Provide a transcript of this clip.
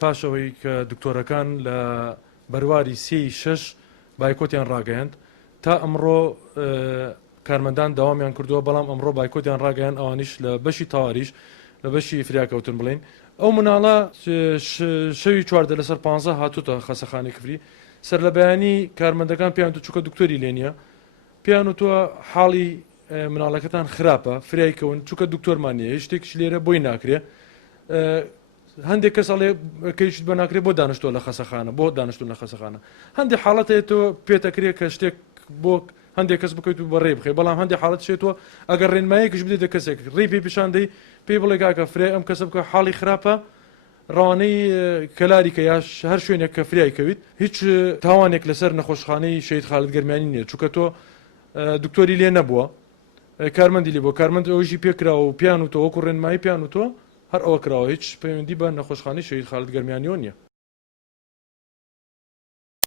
پاشەوەی کە دکتۆرەکان لە بەرواری 6 بایکۆتیان ڕاگەیاند تا ئەمڕۆ کارمەندان داوامیان کردووە بەڵام ئەمڕۆ بایکۆتیان ڕاگەیان ئەوانیش لە بەشی تاواریش لە بەشی فریاکەوتن بڵین ئەو مناڵە شەوی 14 لەسەر 15 هاتوتە خەسەخانەی کفری سەر لە بەیانی کارمەندەکان پێیان تو چووکە دکتۆری لێ نییە پێیان وتووە حاڵی مناڵەکەتان خراپە فریایکەون چووکە دکتۆرمان نیە هیچ شتێکش لێرە بۆی ناکرێ هەندێک کەس ئەڵێ کەیشت بە ناکرێت بۆ دانیشتۆ لە خەسەخانە بۆ دانیشتون لە خەسەخانە هەندێک حاڵەتێتەوە پێتەکرێت کە شتێک بۆ هەندێک کەس بکەیت و بەڕێ بخێ بەڵام هەندێک حاڵەت شێتەوە ئەگەر ڕێنمایەکیش بدێت کەسێک ڕێ پێ پیشاندەی پێی بڵێ کاکە فرێ ئەم کەسە بکە حاڵی خراپە ڕوانەی کەلاریکە یا هەر شوێنێک کە فریای کەویت هیچ تاوانێک لەسەر نەخۆشخانەی شەید خالد گەرمیانی نییە چونکە تۆ دکتۆری لێ نەبووە کارمەندی لێ بۆ کارمەند ئەوژی پێکراوە و پیان و تۆ وەکو ڕێنمایی پیان و تۆ هەر ئەوە کراوە هیچ پەیوەندی بە نەخۆشخانەی شەید خالد گەرمیانیەوە نییە